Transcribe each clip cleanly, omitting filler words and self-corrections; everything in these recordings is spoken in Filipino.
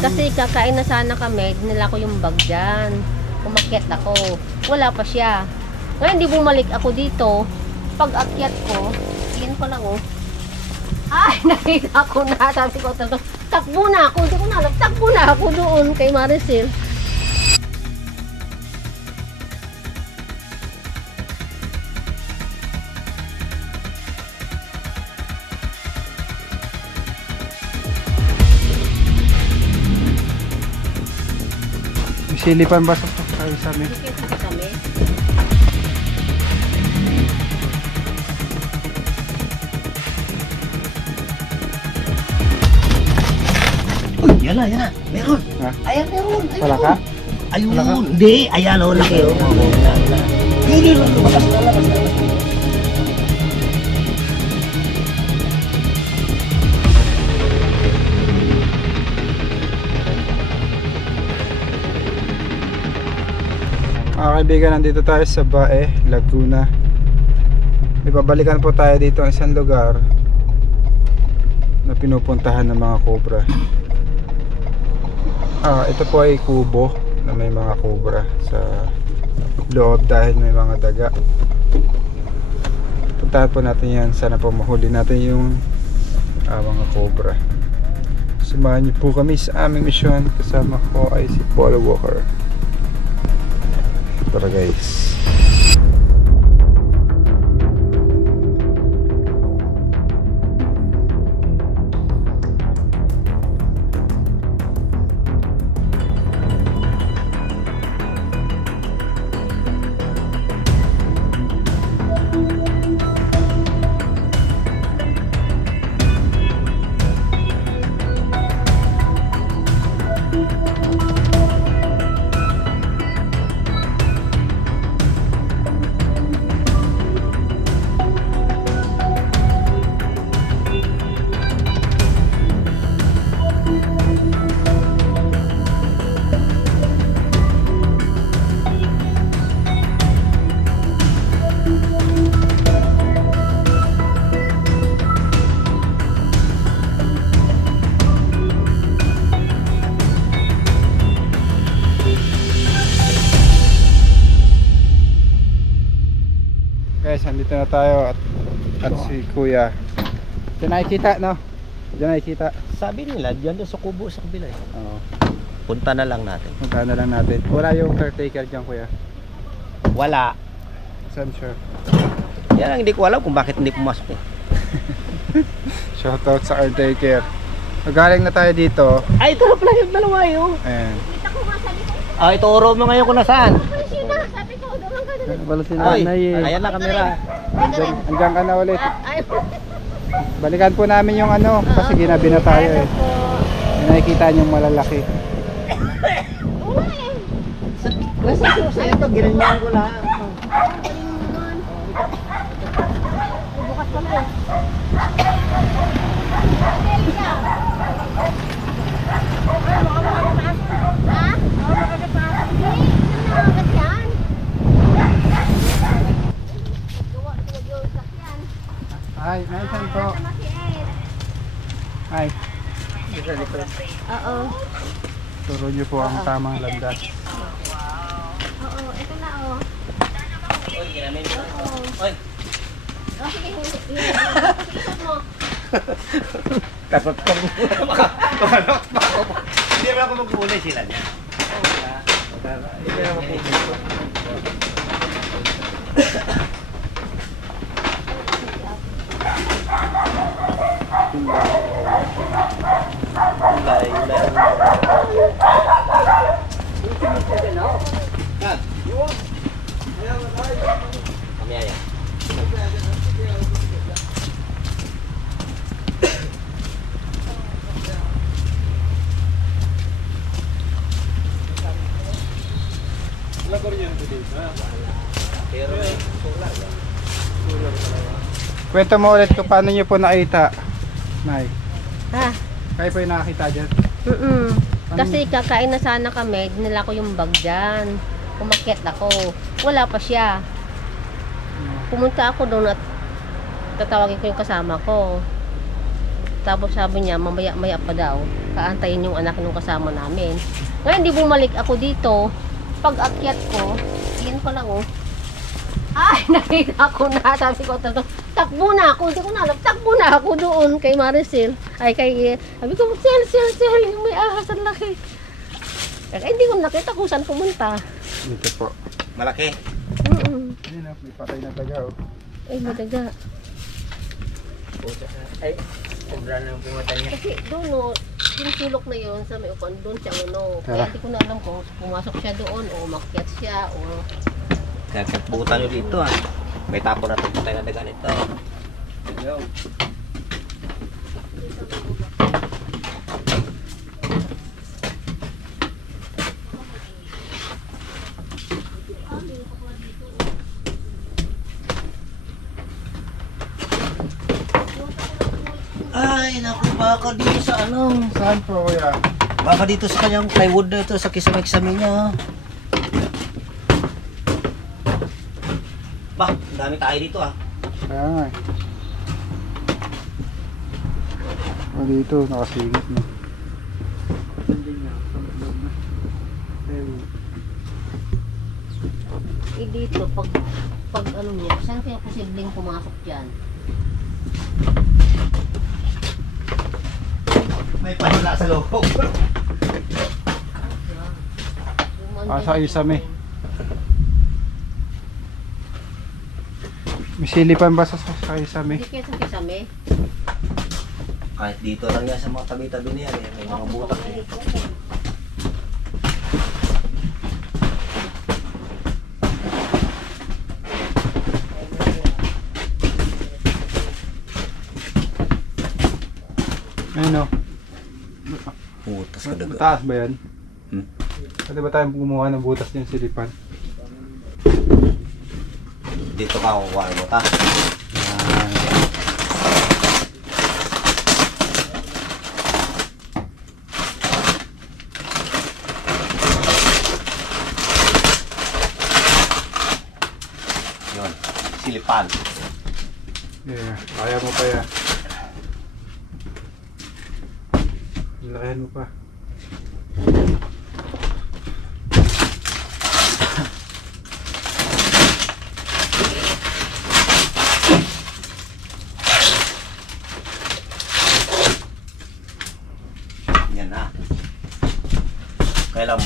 Kasi kakain na sana kami, dinala ko yung bag dyan. Umakyat ako. Wala pa siya. Ngayon, di bumalik ako dito. Pag akyat ko, yun pa lang oh. Ay, nakita ko na. Sabi ko, takbo na ako. Hindi ko na alam. Takbo na ako doon kay Maricel. Silipan ba sa isa ni? Uy, yan na. Meron. Ha? Ayan, meron. Wala ka? Ayun. Wala ka? Hindi. Ayan, wala kayo. Hindi lang. Labas na. Mga kaibigan, nandito tayo sa Bae, Laguna. Ibabalikan po tayo dito ang isang lugar na pinupuntahan ng mga cobra. Ito po ay kubo na may mga cobra sa loob dahil may mga daga. Puntahan po natin yan. Sana po mahuli natin yung mga cobra. Samahan niyo po kami sa aming misyon. Kasama ko ay si Paul Walker. Tara guys. Guys, andito na tayo at si Kuya. Diyan nakikita, no? Diyan nakikita. Sabi nila, diyan doon sa kubo sa kabila. Oo. Punta na lang natin. Punta na lang natin. Wala yung caretaker dyan, Kuya. Wala. Sam sure. Yan ang hindi ko alam kung bakit hindi pumasok eh. Shoutout sa caretaker. Magaling na tayo dito. Ay, ito na pala yung dalawa yun. Ayan. Ituro mo ngayon kung nasaan. Sabi ko, doon ka doon. Wala si Ay, nanay eh. ayan na kamera. Andiyan ka na ulit. Balikan po namin yung ano, kasi ginabi na tayo eh. May nakikita niyong malalaki. Nasa susa ito, ginanyan ko lang. Bukas pa na. Ay, naisan po. Ay. Oo. Turo niyo po ang tamang landas. Oo, ito na oh. Oy. Oh, sige, isot mo. Takot ka mo. Pakalok pa ako. Hindi naman ako magkulay sila niya. Hindi naman magkulay. Kwento mo ulit kung paano niyo po nakita, Nay. Ha? Kayo po yung nakakita dyan. Kasi kakain na sana kami, dinala ko yung bag dyan. Umakyat ako. Wala pa siya. Pumunta ako doon at tatawagin ko yung kasama ko. Tapos sabi niya, mamaya-maya pa daw, kaantayin yung anak nung kasama namin. Ngayon, di bumalik ako dito. Pag akyat ko, yan pa lang oh. Ay, nakita ko na. Sabi ko, takbo na ako. Hindi ko na alam. Takbo na ako doon kay Maricel. Ay, sabi ko, Sel, yung may ahas ang laki. Kaya hindi ko nakita kung saan pumunta. Dito po. Malaki. Ayun na, may patay na taga oh. Ay, madaga. Ay, sobra na yung pumatay niya. Kasi doon, no, yung sulok na yun sa may upan, doon siya, ano. Tara. Kaya hindi ko na alam kung pumasok siya doon o umakyat siya o... Kaya butan nyo dito ah. May tapo na itong patay na daga nito. Yo. Ay, naku, baka dito sa ano. Saan po kuya? Baka dito sa kanyang plywood na ito, sa kisame-kisame niya. Bah, ang dami tayo dito ah. Kaya nga eh. O dito, nakasingit na. Eh dito, pag ano niya, saan kaya posibleng pumasok dyan? May pahila sa loob. Sa isame. May silipan ba sa isame? Hindi kaya sa kisame? Kahit dito lang yan sa mga tabi-tabi niya, may mga butak eh. Ayun o. Butas ka daga. Mataas ba yan? Hmm? Pwede ba tayong gumawa ng butas niyan silipan? Dito ka kukuha ng butas. Yun, silipan. Yeah, kaya mo pa yan. Lakihan mo pa. Yan na. Kaya lang,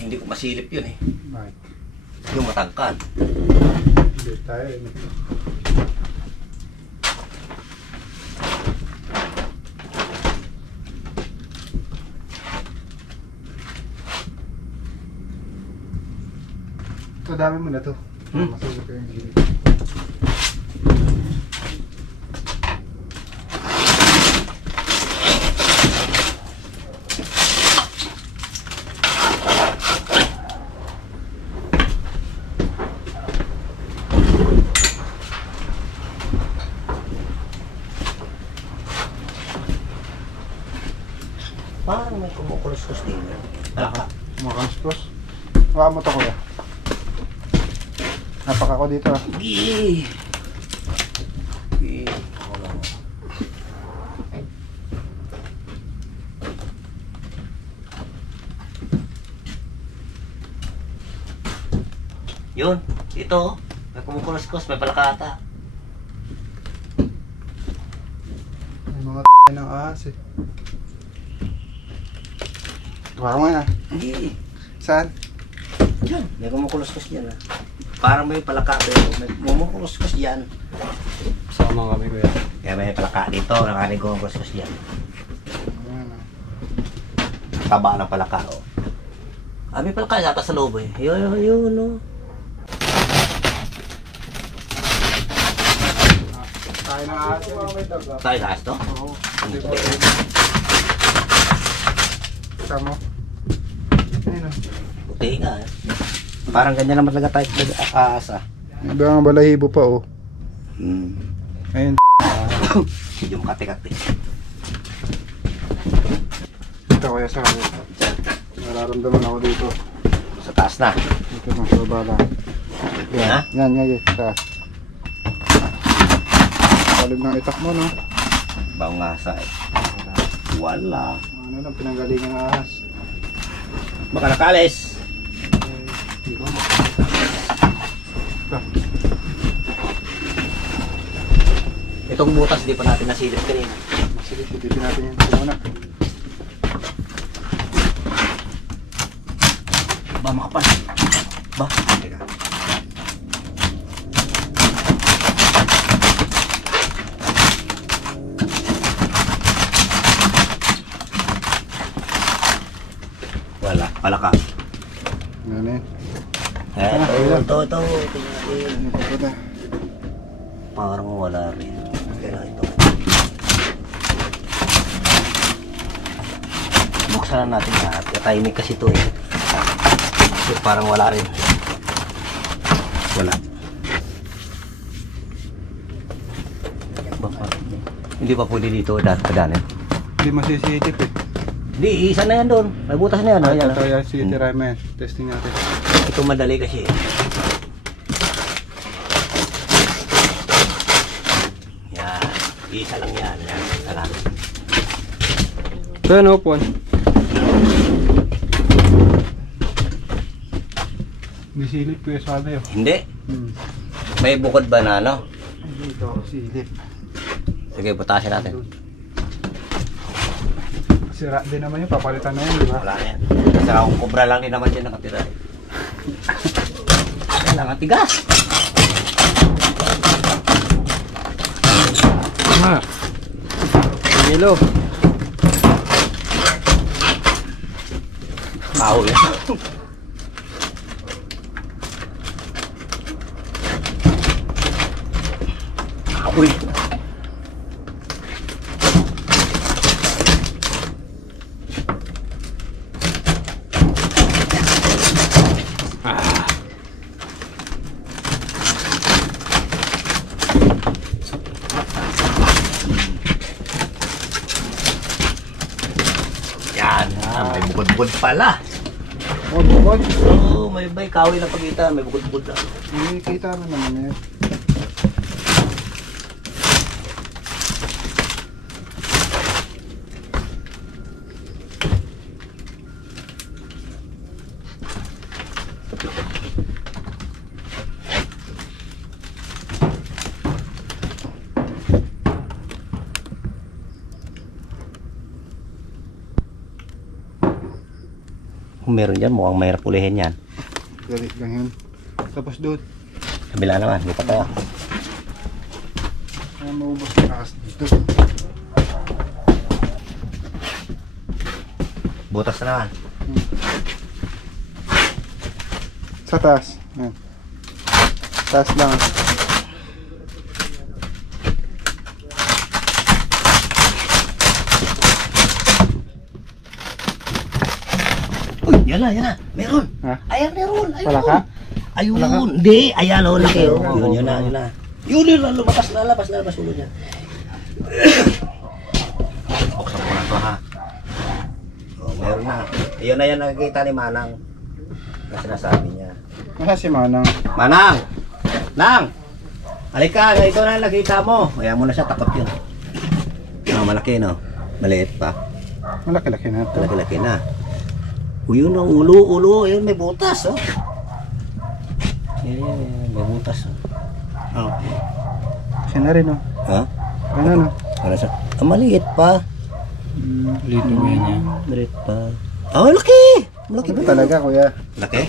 hindi ko masilip yun eh. Bakit? Yung matangkad. Hindi tayo eh. Ito, dami mo na to. Masulog ko yung gilid. Parang may kumukulos-kus din yun. Alaka. Kumakaspros. Baka mo to kuya. Napak ako dito ah. Gih. Gih. Yun, ito. May kumukulos-kus, may palakata. May mga ng ahas eh. Baka mo yan ah. Gih. Saan? Yan, may kumukulos-kus dyan ah. Parang may palaka pero may kumukulos-kus dyan. Sama kami kuya. Kaya may palaka dito, nakaring kumukulos-kus dyan. Ayan ah. Taba ng palaka oh. Ah, may palaka yata sa loob eh. Yun oh. Tayo ng ahas yan eh. Tayo taas to? Oo. Hindi ba? Sama. Ayun ah. Buti nga eh. Parang ganyan naman talaga tayo aasa. Iba nga balahibo pa oh. Ayun. Yung kati-kati. Ito kuya sa akin. Nararamdaman ako dito. Sa taas na. Dito na sa baba lang. Ha? Yan, yan, yan. Taas. Talib ng itak mo, no? Bangasa eh. Wala. Ano lang, pinanggalingan ng ahas. Baka nakalis. Di ba? Ito. Itong butas di pa natin nasilip kanina. Sige, pilitin natin yan. Ito muna. Ba makapal. Ba? Teka. Wala. Wala ka. Ano yan? Ito. Ano pa ba? Parang wala rin. Kaya ito. Buksan na natin lahat. Timing kasi ito eh. So, parang wala rin. Wala. Hindi pa pwede dito kadanin. Hindi masisilip eh. Hindi, isa na yan doon. May butas na yan. Ayan. Ito yan, si Tiramen. Testing natin. Ito madali kasi. Yan. Isa lang yan. Yan. Isa lang. Ito yan, upon. May silip ko yung sada yun. Hindi. May bukod ba na ano? Dito, silip. Sige, butasin natin. Sira din naman yun, papalitan na yun, di ba? Wala na yan. Kasi akong kubra lang din naman dyan nakatira. Kailangan tigas. Ma! Milo! Tao yan. Uy! Yan, may bukod-bukod pala. Bukod! Oo, may kahoy na pagitan, may bukod-bukod na. Hindi, kita mo naman yan. Kung meron dyan, mukhang mahirap ulihin yan. Galit lang yun. Tapos doon, Kabila naman, hindi pa kaya. ay maubos yung ahas dito. Butas na naman. Sa taas. Yan. Taas lang. Uy, yan na. Meron. Ha? Ayan, meron. Ayun. Wala ka? Ayun. Wala ka? Hindi. Ayan, oh, laki. Ayun, Oh. Yun na. Yun, lalabas ulo niya. Buksan ko na to, ha. Oh, meron na. Ayun na yan nakikita ni Manang. Na sinasabi niya. Nasa si Manang. Manang! Nang! Halika, ito na nakita mo. Kaya mo na siya, takot yun. Malaki, no? Maliit pa. Malaki-laki na ito. Malaki na. Uy, yun ang ulo. Ayun, may butas, oh. Yan, may butas, oh. Oh. Kasi na rin, oh. Ha? Ano, no? Para sa... maliit pa. Lito mo yan yan. Maliit pa. Oh, laki! Malaki Ano pa. talaga, kuya? Laki?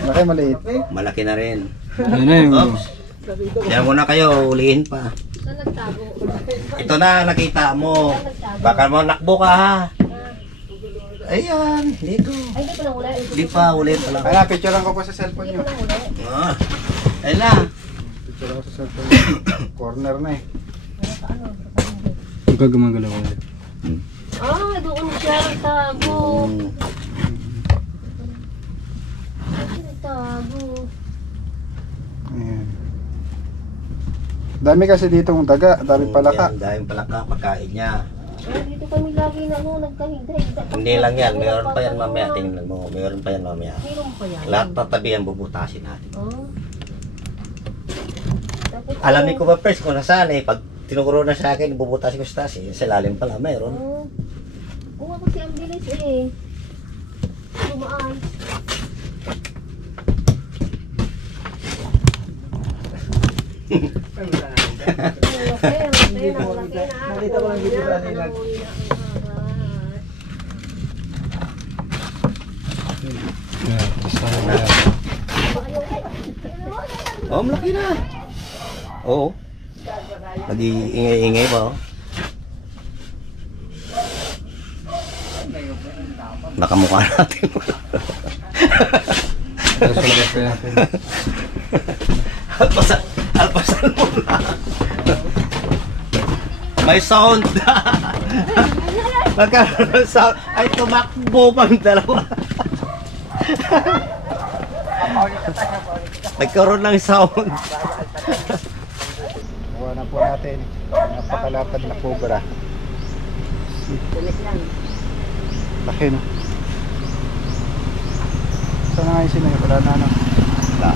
Malaki, maliit. Malaki na rin. Yan na yung... Oops. Diyan muna kayo, ulihin pa. Saan nagtago? Ito na, nakita mo. Baka mo nakbo ka, ha? Ayan, dito. Ay, hindi pa nang uli. Di pa, ulit pa lang. Ay, na, picture lang ko pa sa cellphone Hindi nyo. pa nang uli. Ah, ayun na. Picture ako sa cellphone nyo. Corner na eh. Huwag ka gumagalaw ko. Ah, doon siya nagtago. Nagtago. Ayan. Dami kasi ditong daga, dami palaka. Yan, daming palaka, pagkain niya. Ay, dito kami lagi na nagkahiga. Hindi lang yan, mayroon pa yan mamaya. Tingnan mo, mayroon pa yan mamaya. Mayroon pa yan. Lahat tatabi yan, bubutasin natin. Oh. Tapos, Alamin ko ba first kung nasaan eh, pag tinukuro na sa akin, bubutasin ko sa taas eh. Sa lalim pala, mayroon. Oo. Oo, kasi ang bilis eh. Tumaan. Nakita ko lang dito kanina. Oh, malaki na. Oo. Nag-iingay-ingay pa, oh. Nakamukha natin. Alpasan mo na. May sound. Magkaroon ng sound. Ay, tumakbo pang dalawa. Nagkaroon ng sound. Kuha na po natin. Napakalapad na cobra. Laki no. Saan na nga yung sinay? Wala na no. Wala.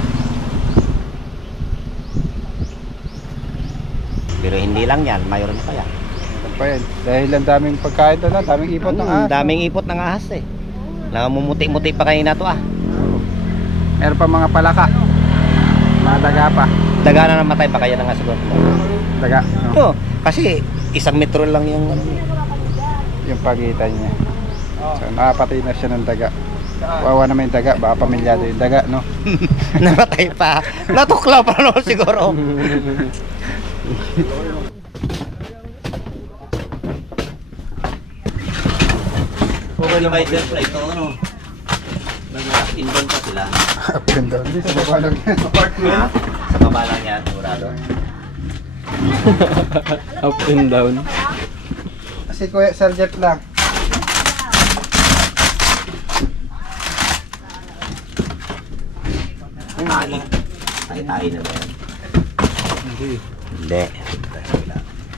Pero hindi lang yan, mayroon pa yan. Ano pa yan? Dahil ang daming pagkain doon, daming ipot ng ahas. Daming ipot ng ahas eh. Namumuti-muti pa kanina to ah. Meron pa mga palaka. Mga daga pa. Daga na namatay pa kaya ng asagot mo. Daga. No? Oo, kasi 1 metro lang yung ano. Yung pagitan niya. So nakapatay na siya ng daga. Wawa naman yung daga. Baka pamilyado yung daga no. Namatay pa. Natuklaw pa naman siguro. Okay na ba yung flight ito ano? Nag-inbound pa sila. Up and down. Sa baba lang yan. Sa baba lang yan, sigurado. Up and down. Kasi kuya, Sergeant lang. Tahi. Tahi na ba yan? Hindi. Hindi.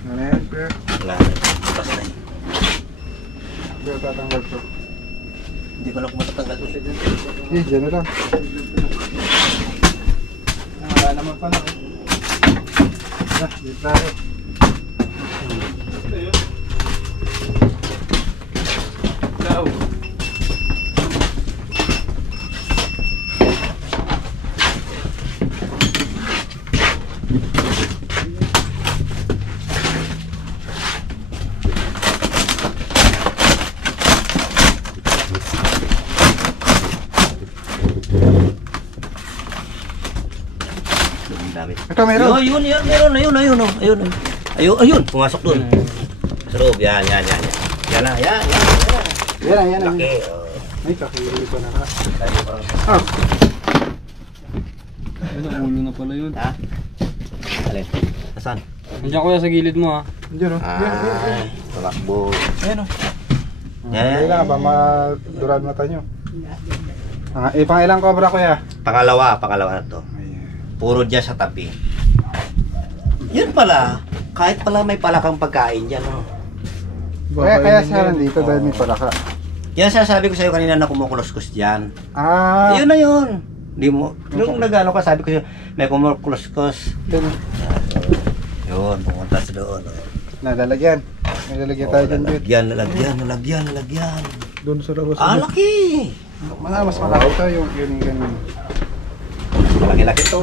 Ano yan, kuya? Wala. Bukas na yun. Kuya, tatanggal ko. Hindi ko lang matatanggal ko siya dyan. Eh, dyan na lang. Wala naman pala. Dito tayo. Ang dami. Ito meron. Ayun, ayun. Ayun, pumasok dun. Sa loob, yan. Yan na. Yan na, yan na. Laki. Oh. Ay, kakili ko na ka. Laki parang. Ah, Ayun, ang ulo na pala yun. Ha? Alin? Asan? Nandiyan kuya sa gilid mo ha. dyan o. Ay, tumakbo. Ayan o. Yan. Hindi lang, ba madurad mata nyo. Pang ilang cobra kuya? Pangalawa na to. Puro dyan sa tabi. Yun pala, kahit pala may palakang pagkain dyan. Oh. Kaya sa dito dahil may palaka. Yan sasabi ko sa'yo kanina na kumukulos-kus dyan. Ah, Yun na yun. Hindi mo, nung nagano ka, sabi ko sa'yo, may kumukulos-kus. dun. Yun, pumunta sa doon. Oh. Nadalagyan. May lalagyan tayo dyan dito. Lalagyan. Doon sa labas. Ah, laki! Mas malaki ito yung ganyan. Malaki-laki to.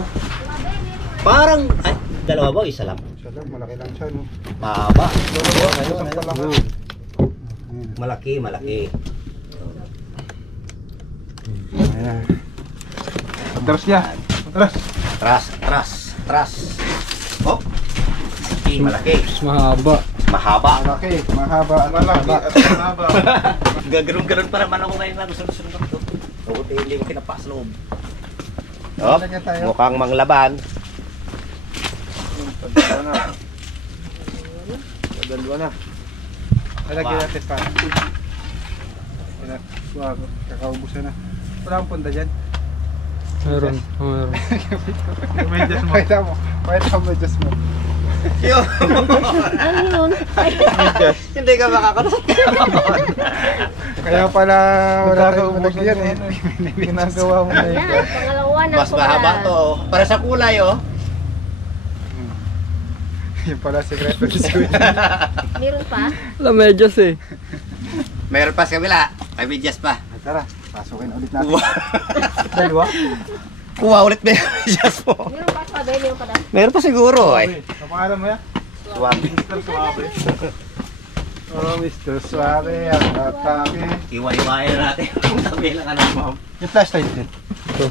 Parang, ay, dalawa ba o isa lang? Siya lang, malaki lang siya no. Mahaba. Isang palaka. Malaki. Ayan. Atras niya. Atras. Tras. Oh. Malaki. Mas mahaba. Mahaba. Malaki. Mahaba. Mahaba. Gaganon pa naman ako ngayon na gusto-gusto ko ito. Huwag hindi ko kinapas loob. Oh, Lagyan tayo. mukhang manglaban. Dalawa na. Lalagyan natin pa. Kakaubusan na. Wala akong punta dyan. Meron. Meron. May adjustment. Pakita mo may adjustment. Yun. Ano yun? Hindi ka makakalusot. Kaya pala wala tayong malagyan eh. Ginagawa mo na yun. Yan, pangalawa na Mas mahaba to. Para sa kulay oh. Yung pala sekreto ni Squid. Meron pa? Wala, medyas eh. Meron pa sa kabila. May medyas pa. Tara, pasukin ulit natin. Kuha. Dalawa? Kuha ulit may medyas po. Meron pa pa, meron pa daw. Meron pa siguro ay. Ang pangalan mo yan? Suwabe. Mr. Suave. Oh, Mr. Suave. Ang atake. Iwa-iwain na natin. Sabi lang ano, ma'am. Yung flashlight din. Ito.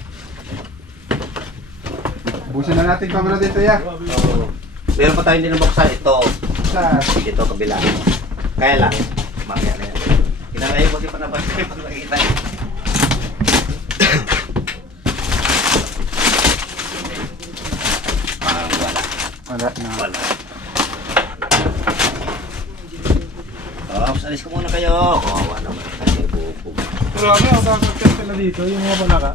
Busin na natin camera dito ya. Meron pa tayo din ng buksan. Ito. Sa Dito kabila. Kaya lang. Mamaya na yan. Kinalayo ko si Panabas. Pag nakikita. Wala. wala na. Wala. Alis ko muna kayo. Kawawa naman. Kasi buko. Grabe, ang kakagkat sila dito. Yung mga balaka.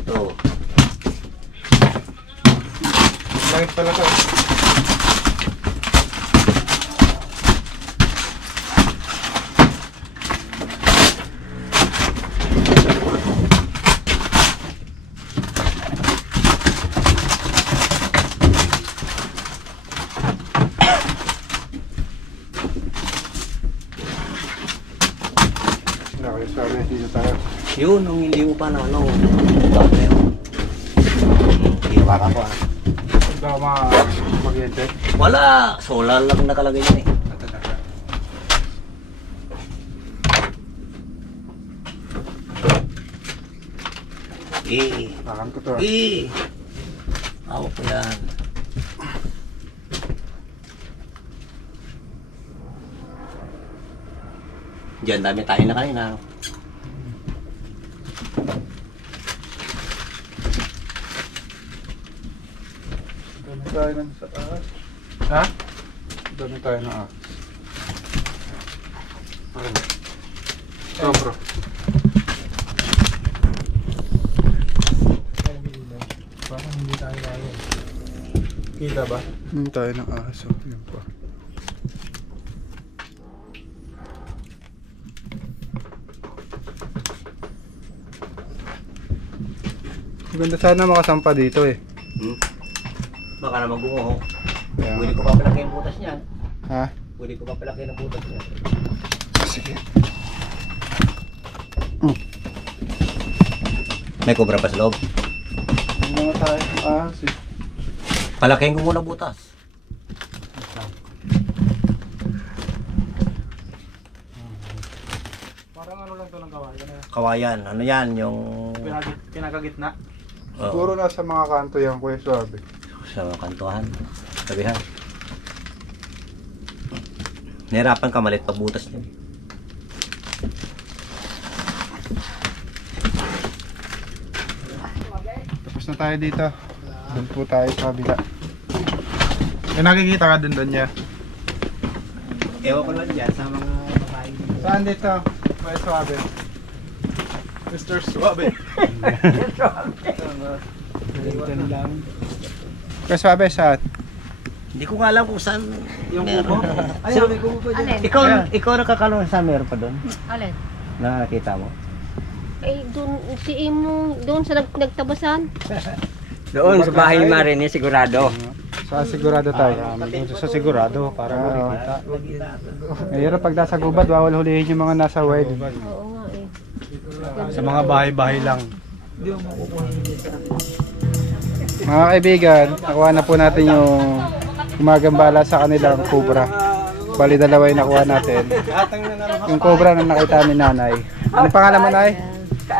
Ito. Langit pala to. Okay, sorry, dito tayo. Yun, nung hindi mo pa na ano. Dami yun. Ginawa ka ko ah. Hindi ako mag-enter. Wala! Solar lang nakalagay yun eh. Takan ko to. Hawak ko yan. Diyan, dami tayo na kanina. Dami tayo ng sa taas. Ha? Dami tayo ng ahas. Okay. Ito bro. Parang hindi tayo kaya. Kita ba? Dami tayo ng ahas. Oh, yun pa. Maganda sana makasampa dito eh. Baka naman gumuho. Kaya Pwede ko pa palaki ang butas niyan. ha? Pwede ko pa palaki ang butas niyan. Sige. May cobra pa sa loob. Hindi mga tayo ng ahas eh. Palakihin ko muna butas. Parang ano lang to ng kawayan eh. Kawayan. Ano yan? Yung... Pinakagitna? Oo. Siguro nasa mga kanto yan, Kuya Suave. Sa kantuhan. Sabihan. Nahirapan ka malit pa butas niya. Tapos na tayo dito. Doon po tayo sa kabila. Eh, nakikita ka din doon niya. Ewan ko lang dyan sa mga babae. Saan dito? Kuya Suave. Mr. Suave. Kuya Suave, saan? Hindi ko nga alam kung saan yung kubo. Ay, may kubo pa Alin? Ikaw nakakalong saan meron pa doon? Alin? Nakakita mo? Eh, doon, si Imo, doon sa nagtabasan. Doon sa bahay ni Marini, sigurado. Saan sigurado tayo? Sa sigurado, para makikita. Mahirap pag nasa gubad, bawal hulihin yung mga nasa wild. Oo nga eh. Sa mga bahay-bahay lang. Mga kaibigan, nakuha na po natin yung gumagambala sa kanilang cobra. Bali dalawa yung nakuha natin. Yung cobra na nakita ni nanay. Ano pangalan mo, Nay?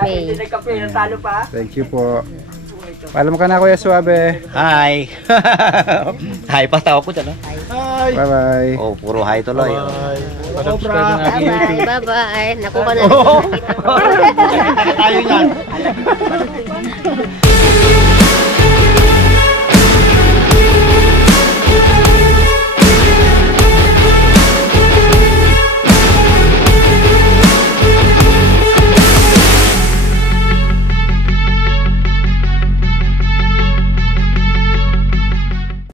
May. Thank you po. Paalam ka na, Kuya Suave. Hi! Hi pa tawag ko dyan. Bye bye. Oh, puro hi tuloy. Subscribe na natin YouTube. Bye-bye. Bye-bye. Nakuha na. Ayaw yan.